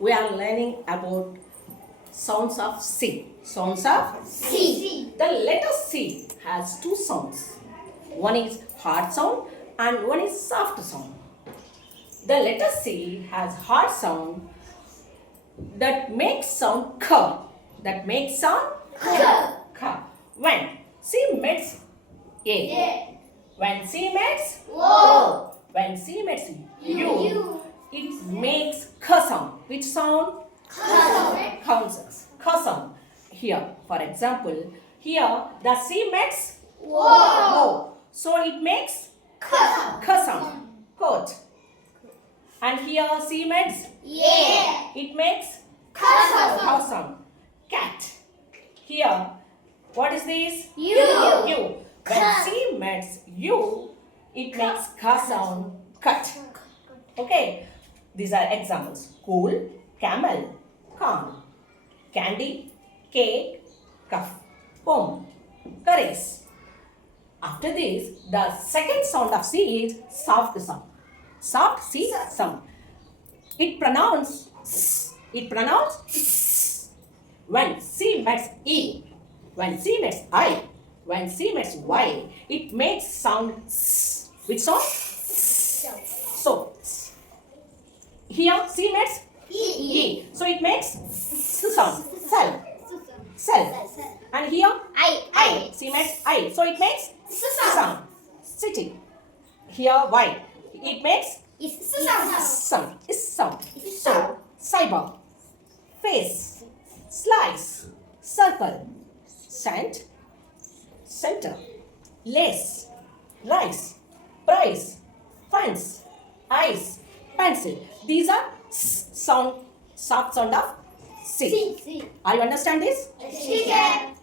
we are learning about sounds of C. Sounds of C. the letter C has two sounds. One is hard sound and one is soft sound. The letter C has hard sound that makes sound k. That makes sound k. When C meets A. When C meets O. When C meets U. It makes k sound. Which sound? Counsels. K sound. Here, for example, here the C meets O. So it makes k sound. Coat. And here C meets it makes cow sound. Cat. Here, what is this? U. When C meets U, it makes ka sound. Cut. Okay. These are examples. Cool, camel, calm. Candy, cake, cuff. Home, caress. After this, the second sound of C is soft sound. Soft C sound. It pronounces S. It pronounces S. When C meets E. When C meets I. When C meets Y. It makes sound S. Which sound? So, here C meets E. So it makes S sound. Cell. Cell. And here I. C meets I. So it makes S sound. City. Here Y. It makes sound. Is sound. So, cyber. Face. Slice. Circle. Scent. Center. Lace. Rice. Price. Fence. Ice. Pencil. These are sound, soft sound of C. Are you understand this? Teacher.